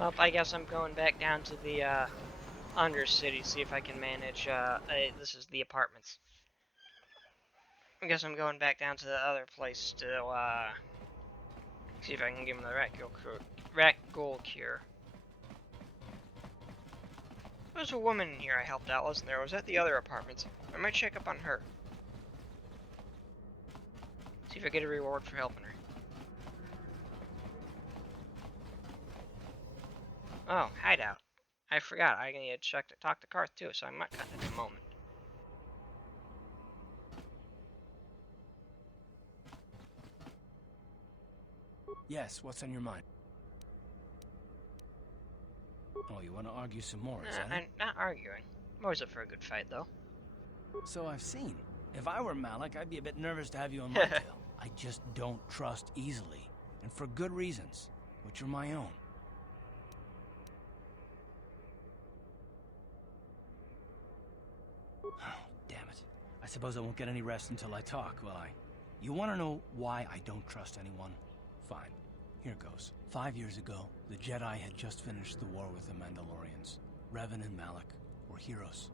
Well, I guess I'm going back down to the Undercity, see if I can manage, this is the apartments. I guess I'm going back down to the other place to, see if I can give him the rat ghoul cure. There was a woman in here I helped out, wasn't there? Was that the other apartments? I might check up on her. See if I get a reward for helping her. Oh, hideout. I forgot. I need to talk to Karth too, so I might cut in a moment. Yes, what's on your mind? Oh, you want to argue some more, is that I'm it? not arguing. I'm always up for a good fight, though. So I've seen. If I were Malik, I'd be a bit nervous to have you on my tail. I just don't trust easily. And for good reasons, which are my own. Oh, damn it. I suppose I won't get any rest until I talk, will I? You want to know why I don't trust anyone? Fine. Here goes. 5 years ago, the Jedi had just finished the war with the Mandalorians. Revan and Malik were heroes.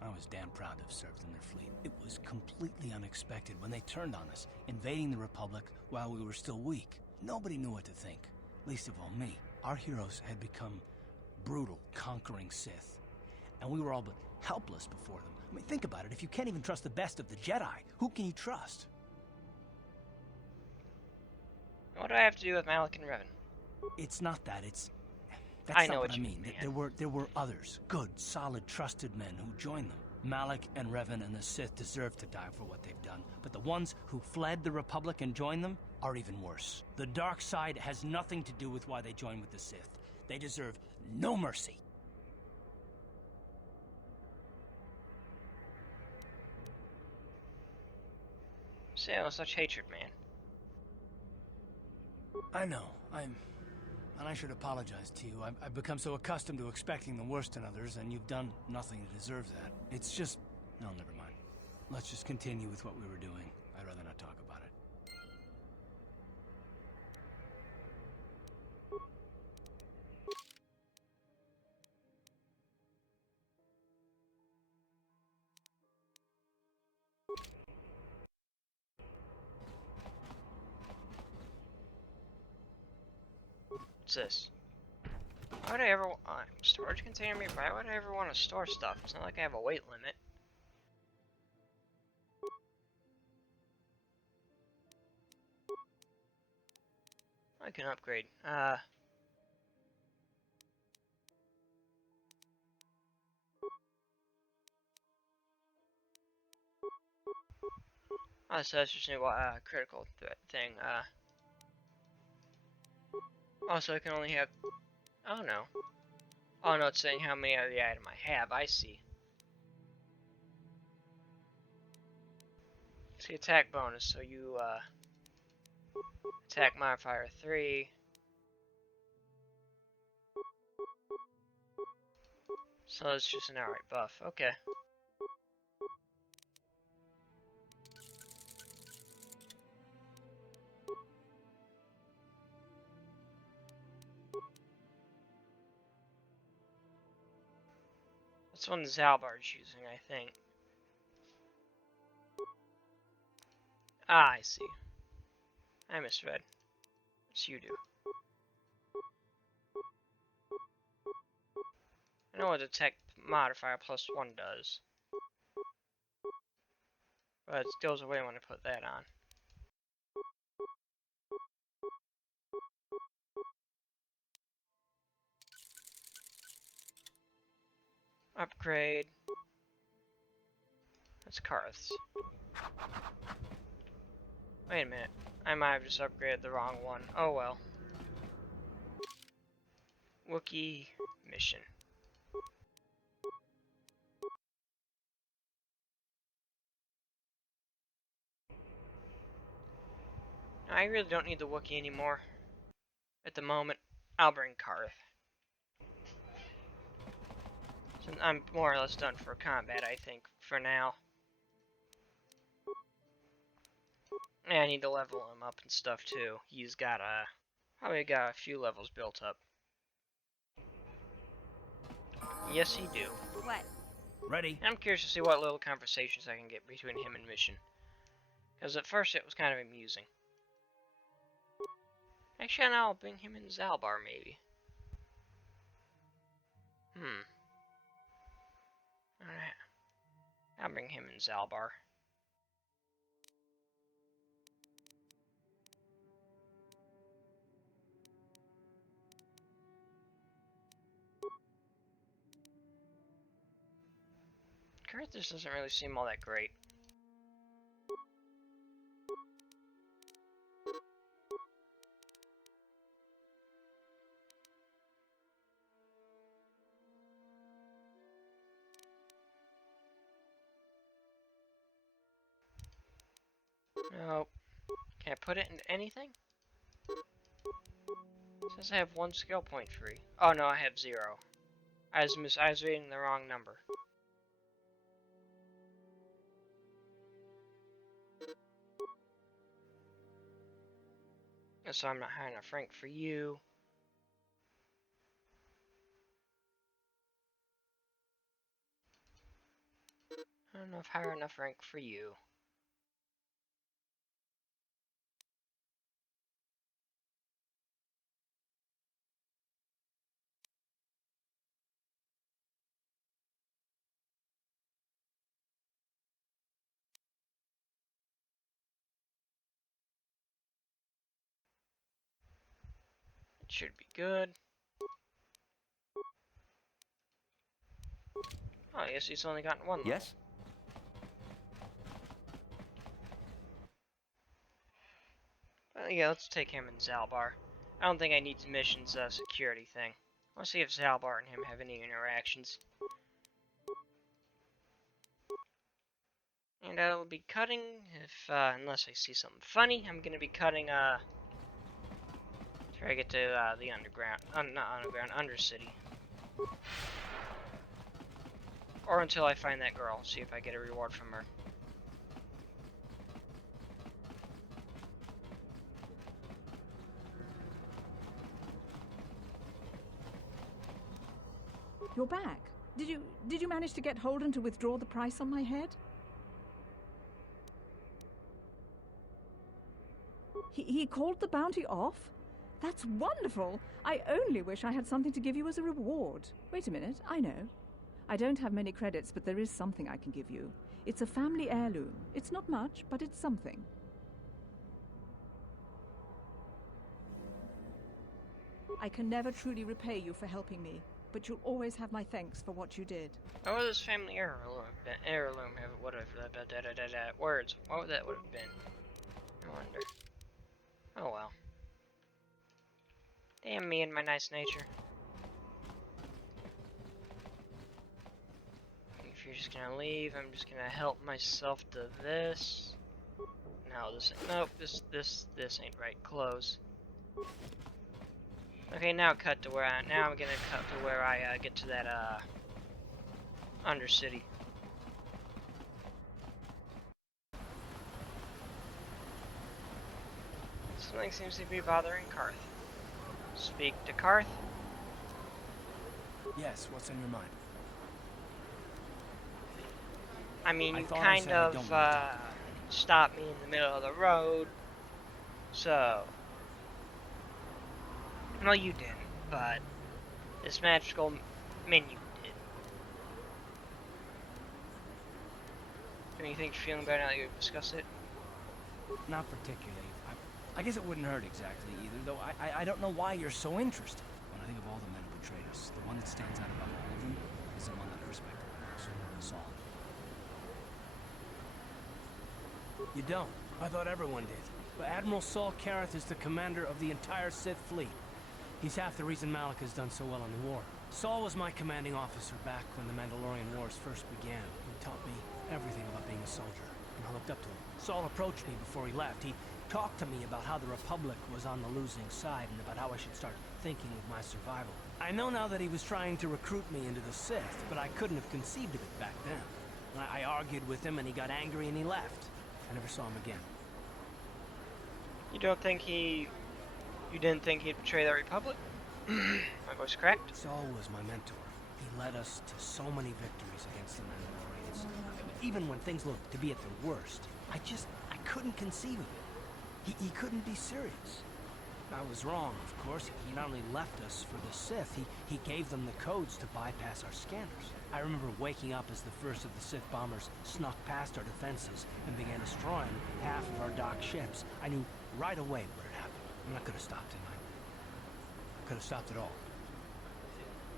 I was damn proud to have served in their fleet. It was completely unexpected when they turned on us, invading the Republic while we were still weak. Nobody knew what to think, least of all me. Our heroes had become brutal, conquering Sith, and we were all but helpless before them. I mean, think about it. If you can't even trust the best of the Jedi, who can you trust? What do I have to do with Malik and Revan? It's not that, it's... I That's know not what what I you mean. mean, There were others, good, solid, trusted men who joined them. Malik and Revan and the Sith deserve to die for what they've done, but the ones who fled the Republic and joined them are even worse. The dark side has nothing to do with why they joined with the Sith. They deserve no mercy. Say no such hatred, man. I know, and I should apologize to you. I've become so accustomed to expecting the worst in others, and you've done nothing to deserve that. It's just... No, never mind. Let's just continue with what we were doing. I'd rather not talk about it. What's this? Why would I ever... storage container me? Why would I ever want to store stuff? It's not like I have a weight limit. I can upgrade. Oh, so that's just a critical threat thing. Also, I can only have... Oh, no. Oh, no, it's saying how many of the item I have. I see. See, attack bonus. So you, attack modifier 3. So it's just an outright buff. Okay. That's one Zalbar's using, I think. Ah, I see. I misread. It's you do. I know what the tech modifier +1 does. But it goes away when I put that on. Upgrade. That's Karth's. Wait a minute. I might have just upgraded the wrong one. Oh well. Wookiee mission. I really don't need the Wookiee anymore. At the moment, I'll bring Karth. So I'm more or less done for combat, I think, for now. And I need to level him up and stuff too. He's got probably got a few levels built up. Yes, you do. What? Ready? I'm curious to see what little conversations I can get between him and Mission. Because at first it was kind of amusing. Actually, now I'll bring him in Zalbar, maybe. Alright. I'll bring him in Zalbar. Carthage doesn't really seem all that great. Nope. Can I put it into anything? It says I have 1 skill point free. Oh no, I have 0. I was reading the wrong number. So I'm not high enough rank for you. I don't know if higher enough rank for you. It should be good. Oh, I guess he's only gotten 1 level. Yes? Well, yeah, let's take him in Zalbar. I don't think I need Mission's security thing. Let's see if Zalbar and him have any interactions. And I'll be cutting, if unless I see something funny, I'm gonna be cutting, try to get to, the underground, not underground, undercity. Or until I find that girl, see if I get a reward from her. You're back. Did you manage to get Holden to withdraw the price on my head? He called the bounty off? That's wonderful! I only wish I had something to give you as a reward. Wait a minute, I know. I don't have many credits, but there is something I can give you. It's a family heirloom. It's not much, but it's something. I can never truly repay you for helping me, but you'll always have my thanks for what you did. What would this family heirloom have? What if words? What would that would have been? I wonder. Oh well. Damn me and my nice nature. If you're just gonna leave, I'm just gonna help myself to this. No, nope, this ain't right. Close. Okay, now cut to where now I'm gonna cut to where I get to that Undercity. Something seems to be bothering Karth. Speak to Karth. Yes, what's on your mind? I mean, you I thought I kind said I don't of want to talk. stopped me in the middle of the road. So, no, you didn't, but this magical menu did. Do you think you're feeling better now that you've discussed it? Not particularly. I guess it wouldn't hurt exactly either, though I don't know why you're so interested. When I think of all the men who betrayed us, the one that stands out above all of them is the one that I respect the most, Saul. You don't? I thought everyone did. But Admiral Saul Kareth is the commander of the entire Sith fleet. He's half the reason Malik has done so well in the war. Saul was my commanding officer back when the Mandalorian Wars first began. He taught me everything about being a soldier, and I looked up to him. Saul approached me before he left. He talked to me about how the Republic was on the losing side and about how I should start thinking of my survival. I know now that he was trying to recruit me into the Sith, but I couldn't have conceived of it back then. I argued with him and he got angry and he left. I never saw him again. You didn't think he'd betray the Republic? My voice cracked? Saul was my mentor. He led us to so many victories against the Mandalorians. Even when things looked to be at their worst, I couldn't conceive of it. He couldn't be serious. I was wrong, of course. He not only left us for the Sith, he gave them the codes to bypass our scanners. I remember waking up as the first of the Sith bombers snuck past our defenses and began destroying half of our docked ships. I knew right away what had happened. And I could have stopped him. I could have stopped it all.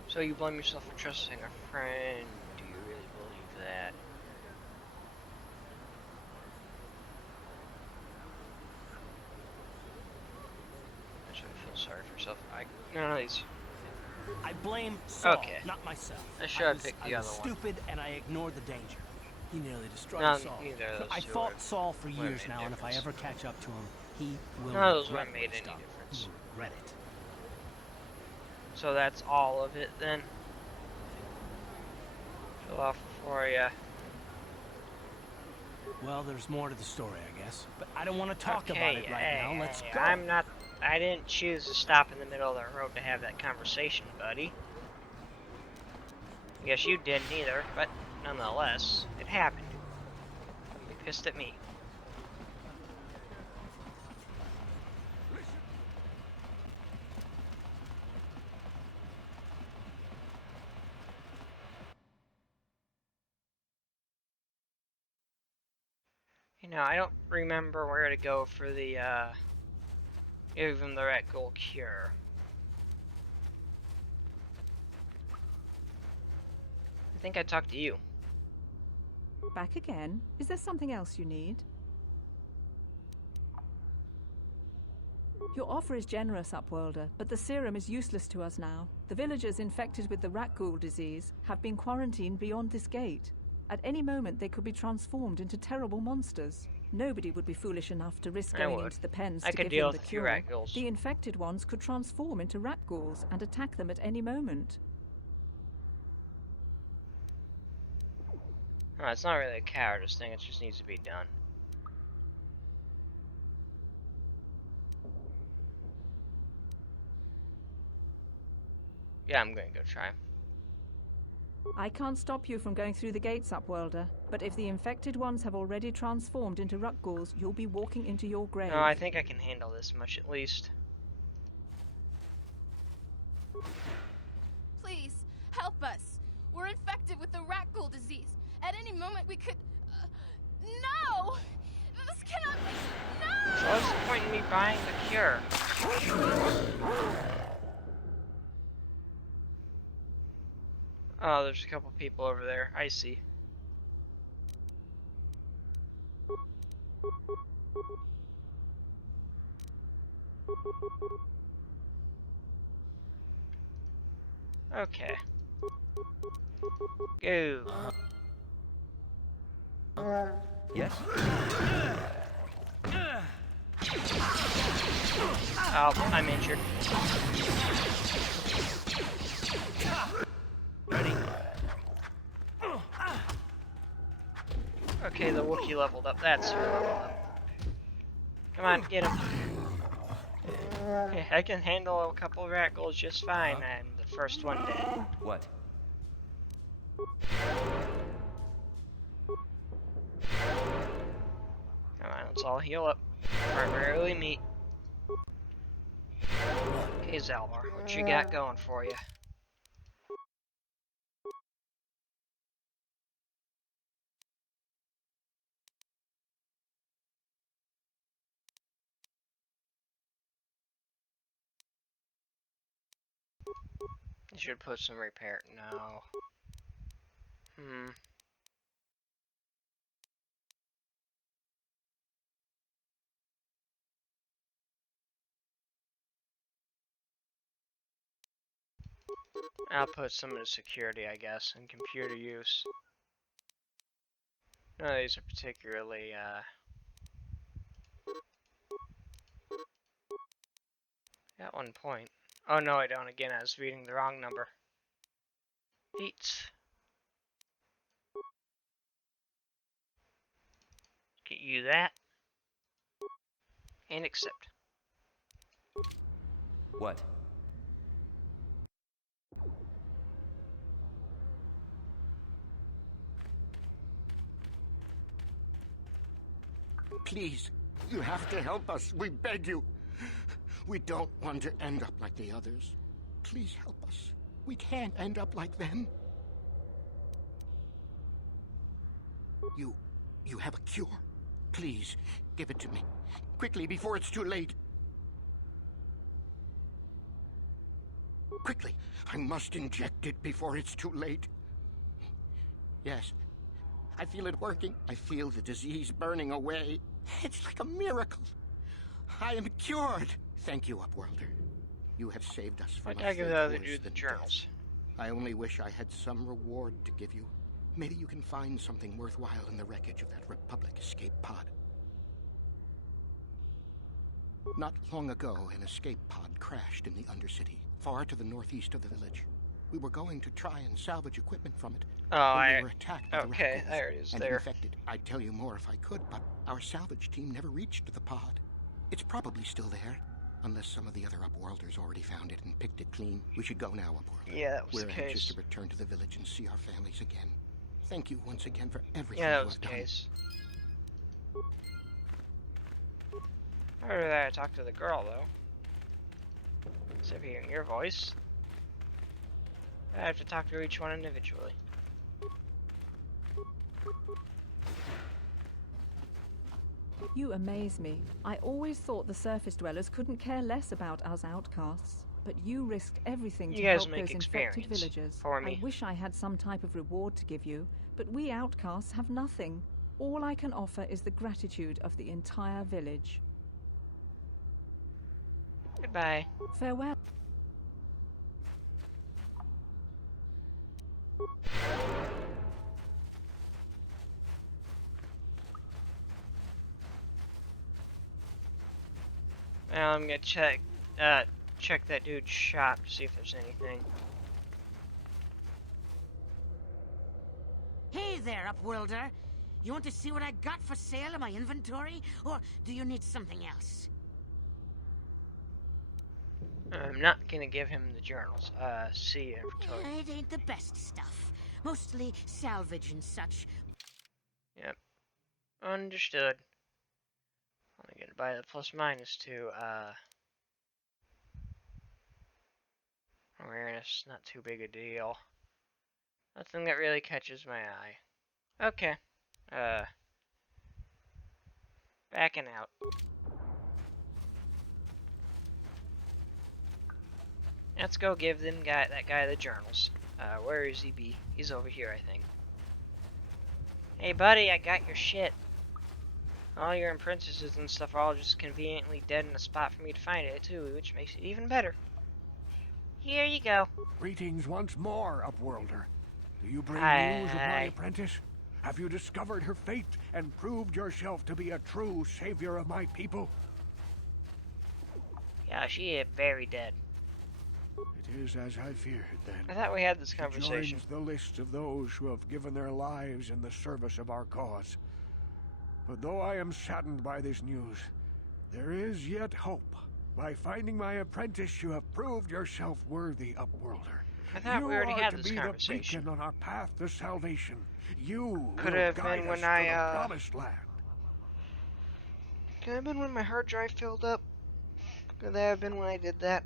So you blame yourself for trusting a friend? Do you really believe that? I should feel sorry for yourself. None of these. I blame Saul, Okay. not myself. I should have picked the I was other one. stupid and I ignored the danger. He nearly destroyed No, us all. neither of those I two fought Saul for would've years made now, a and if I difference. ever catch up to him, he will None of those regret would've made what any he's done. difference. He will regret it. So that's all of it then. Fill off for you. Well, there's more to the story, I guess. But I don't want to talk about it right now. Let's go. I didn't choose to stop in the middle of the road to have that conversation, buddy. I guess you didn't either, but nonetheless, it happened. Don't be pissed at me. You know, I don't remember where to go for the, give them the red gold cure. I think I talked to you. Back again? Is there something else you need? Your offer is generous, Upworlder, but the serum is useless to us now. The villagers infected with the rat ghoul disease have been quarantined beyond this gate. At any moment, they could be transformed into terrible monsters. Nobody would be foolish enough to risk going into the pens I to could give deal them the with a few cure. rat ghouls. The infected ones could transform into rat ghouls and attack them at any moment. No, it's not really a cowardice thing, it just needs to be done. Yeah, I'm gonna go try. I can't stop you from going through the gates, Upworlder, but if the infected ones have already transformed into rat ghouls, you'll be walking into your grave. No, I think I can handle this much at least. Please, help us. We're infected with the rat ghoul disease. At any moment we could... no! This cannot be... No! So what's the point in me buying the cure? Oh, there's a couple people over there. I see. Okay. Go. Yes? Oh, I'm injured. Ready? Okay, the Wookiee leveled up. That's who leveled up. Come on, get him. Okay, I can handle a couple rat ghouls just fine. I'm the first one dead. What? Come on, let's all heal up. Primarily me. Okay, Zalvar, what you got going for you? You should put some repair. No. I'll put some into security, I guess, and computer use. None of these are particularly, At one point. Oh no, I don't. Again, I was reading the wrong number. Eats. Get you that. And accept. What? Please, you have to help us. We beg you. We don't want to end up like the others. Please help us. We can't end up like them. You have a cure? Please, give it to me. Quickly, before it's too late. Quickly, I must inject it before it's too late. Yes, I feel it working. I feel the disease burning away. It's like a miracle. I am cured. Thank you, Upworlder. You have saved us from I give the other dude the than journals. death. I only wish I had some reward to give you. Maybe you can find something worthwhile in the wreckage of that Republic escape pod. Not long ago, an escape pod crashed in the Undercity, far to the northeast of the village. We were going to try and salvage equipment from it. Oh, when we were attacked by the okay, rat there it is. and There. infected. I'd tell you more if I could, but our salvage team never reached the pod. It's probably still there, unless some of the other Upworlders already found it and picked it clean. We should go now, Upworlder. Yeah, that was We're the anxious case. to return to the village and see our families again. Thank you once again for everything Yeah, that you was have the done. case. I heard that I talked to the girl, though. Instead of hearing your voice, I have to talk to each one individually. You amaze me. I always thought the surface dwellers couldn't care less about us outcasts. But you risked everything You to guys help make those infected experience villagers. for me. I wish I had some type of reward to give you, but we outcasts have nothing. All I can offer is the gratitude of the entire village. Goodbye. Farewell. Well, I'm gonna check that dude's shop to see if there's anything. Hey there, Upworlder. You want to see what I got for sale in my inventory? Or do you need something else? I'm not gonna give him the journals. See inventory. It ain't the best stuff. Mostly salvage and such. Yep. Understood. I'm gonna buy the plus minus to awareness. Not too big a deal. Nothing that really catches my eye. Okay. Backing out. Let's go give that guy the journals. Where is he be? He's over here, I think. Hey buddy, I got your shit. All your apprentices and stuff are all just conveniently dead in a spot for me to find it too, which makes it even better. Here you go. Greetings once more, Upworlder. Do you bring Aye, news of my aye. apprentice? Have you discovered her fate and proved yourself to be a true savior of my people? Yeah, she is very dead. It is as I feared, then. I thought we had this She conversation. joins the list of those who have given their lives in the service of our cause. But though I am saddened by this news, there is yet hope. By finding my apprentice, you have proved yourself worthy, Upworlder. I thought you we already are had to this be conversation. the beacon on our path to salvation. You Could will have guide been us when to I, the promised land. Could have been when my hard drive filled up. Could that have been when I did that?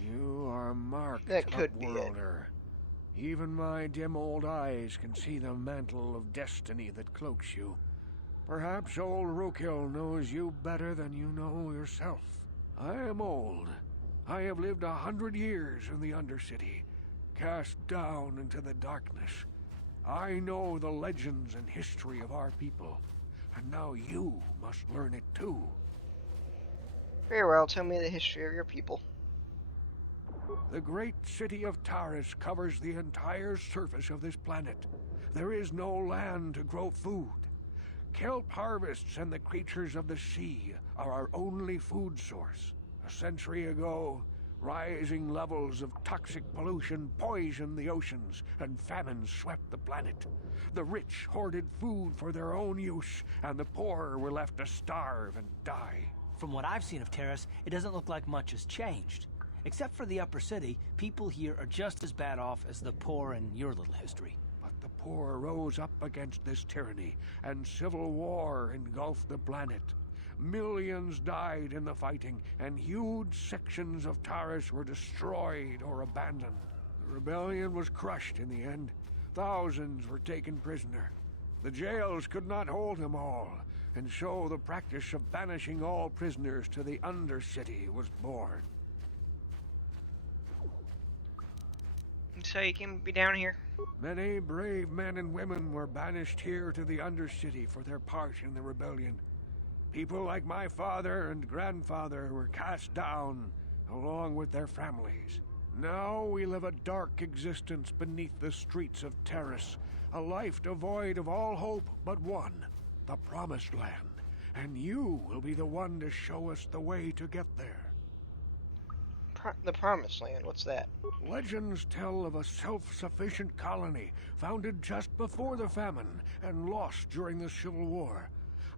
You are marked, That could be it. Upworlder. Even my dim old eyes can see the mantle of destiny that cloaks you. Perhaps old Rookhill knows you better than you know yourself. I am old. I have lived 100 years in the Undercity, cast down into the darkness. I know the legends and history of our people, and now you must learn it too. Very well, tell me the history of your people. The great city of Taris covers the entire surface of this planet. There is no land to grow food. Kelp harvests and the creatures of the sea are our only food source. A century ago, rising levels of toxic pollution poisoned the oceans, and famine swept the planet. The rich hoarded food for their own use, and the poor were left to starve and die. From what I've seen of Terrace, it doesn't look like much has changed. Except for the upper city, people here are just as bad off as the poor in your little history. But The poor rose up against this tyranny, and civil war engulfed the planet. Millions died in the fighting, and huge sections of Taris were destroyed or abandoned. The rebellion was crushed in the end. Thousands were taken prisoner. The jails could not hold them all, and so the practice of banishing all prisoners to the Undercity was born. So you can be down here? Many brave men and women were banished here to the Undercity for their part in the rebellion. People like my father and grandfather were cast down, along with their families. Now we live a dark existence beneath the streets of Terrace, a life devoid of all hope but one, the Promised Land. And you will be the one to show us the way to get there. The Promised Land, what's that? Legends tell of a self-sufficient colony founded just before the famine and lost during the Civil War.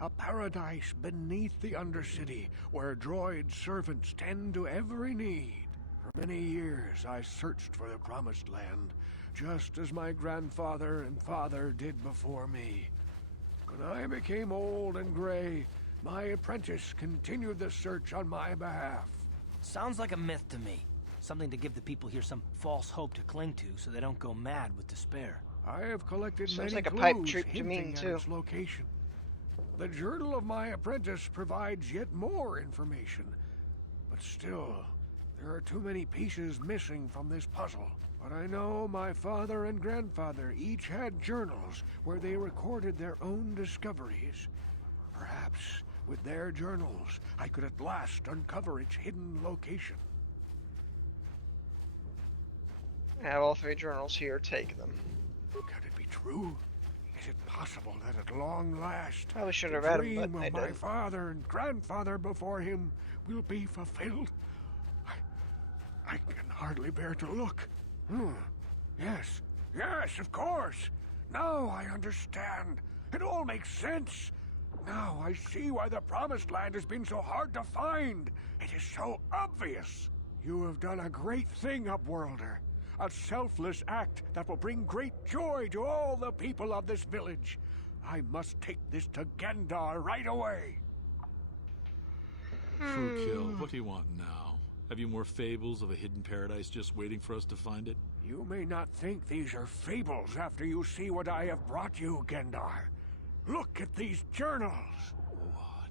A paradise beneath the Undercity where droid servants tend to every need. For many years I searched for the Promised Land, just as my grandfather and father did before me. When I became old and gray, my apprentice continued the search on my behalf. Sounds like a myth to me. Something to give the people here some false hope to cling to so they don't go mad with despair. I have collected Sounds many like a pipe clues trick to me, hinting at too. its location. The journal of my apprentice provides yet more information. But still, there are too many pieces missing from this puzzle. But I know my father and grandfather each had journals where they recorded their own discoveries. Perhaps with their journals, I could at last uncover its hidden location. I have all 3 journals here, take them. Could it be true? Is it possible that at long last, Probably should the have read them, dream but of I my didn't. father and grandfather before him will be fulfilled? I can hardly bear to look. Yes, of course. Now I understand. It all makes sense. Now I see why the Promised Land has been so hard to find. It is so obvious. You have done a great thing, Upworlder. A selfless act that will bring great joy to all the people of this village. I must take this to Gendar right away. Fruitkill, what do you want now? Have you more fables of a hidden paradise just waiting for us to find it? You may not think these are fables after you see what I have brought you, Gendar. Look at these journals. What?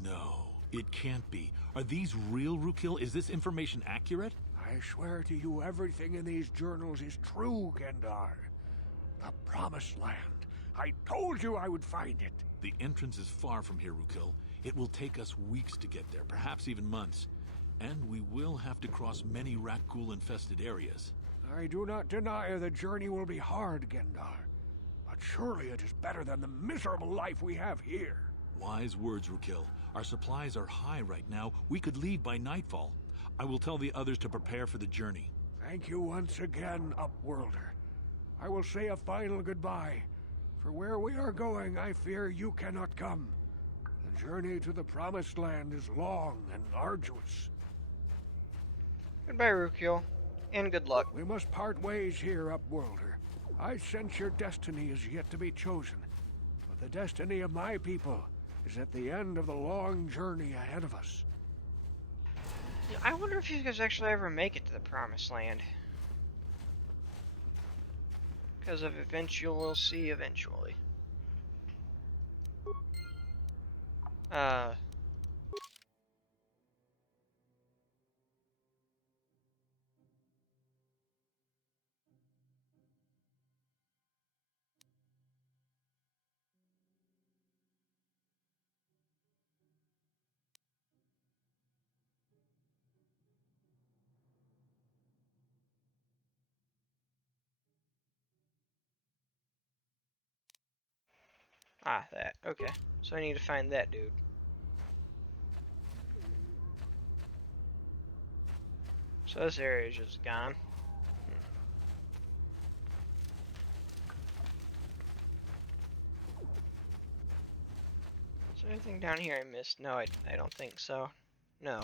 No, it can't be. Are these real, Rookil? Is this information accurate? I swear to you everything in these journals is true, Gendar. The Promised Land. I told you I would find it. The entrance is far from here, Rookil. It will take us weeks to get there, perhaps even months. And we will have to cross many Rakghoul-infested areas. I do not deny the journey will be hard, Gendar. But surely it is better than the miserable life we have here. Wise words, Rookil. Our supplies are high right now. We could leave by nightfall. I will tell the others to prepare for the journey. Thank you once again, Upworlder. I will say a final goodbye. For where we are going, I fear you cannot come. The journey to the Promised Land is long and arduous. Goodbye, Rukil. And good luck. We must part ways here, Upworlder. I sense your destiny is yet to be chosen. But the destiny of my people is at the end of the long journey ahead of us. I wonder if you guys actually ever make it to the Promised Land. Because of eventual, we'll see eventually. That. Okay. So I need to find that dude. So this area is just gone. Is there anything down here I missed? No, I don't think so. No.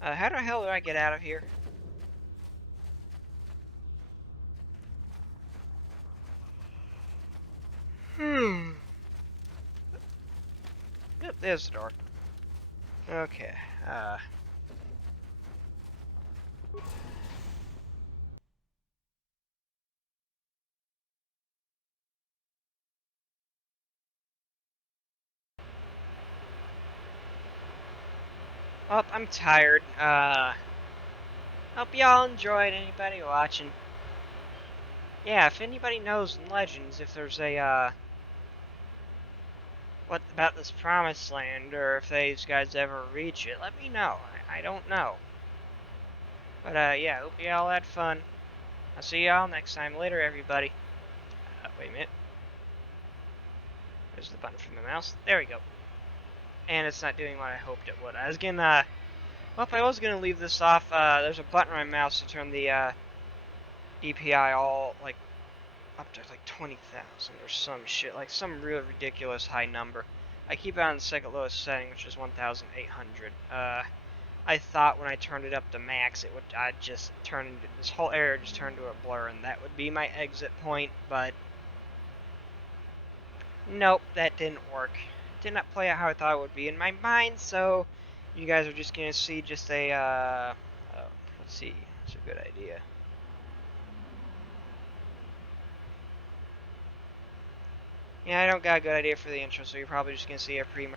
How the hell do I get out of here? Hmm. Yep, there's the door. Okay, well, I'm tired. Hope y'all enjoyed. Anybody watching? Yeah, if anybody knows in Legends if there's a, what about this promised land, or if these guys ever reach it, let me know. I don't know. But, yeah, hope y'all had fun. I'll see y'all next time. Later, everybody. Wait a minute. There's the button for the mouse. There we go. And it's not doing what I hoped it would. I was gonna, well, I was gonna leave this off. There's a button on my mouse to turn the, DPI all, like, up to, like, 20,000 or some shit. Like, some real ridiculous high number. I keep it on the second lowest setting, which is 1,800. I thought when I turned it up to max, it would, I'd just turn into, this whole area just turned to a blur, and that would be my exit point, but nope, that didn't work. It did not play out how I thought it would be in my mind, so you guys are just gonna see just a, let's see, it's a good idea. Yeah, I don't got a good idea for the intro, so you're probably just gonna see a pre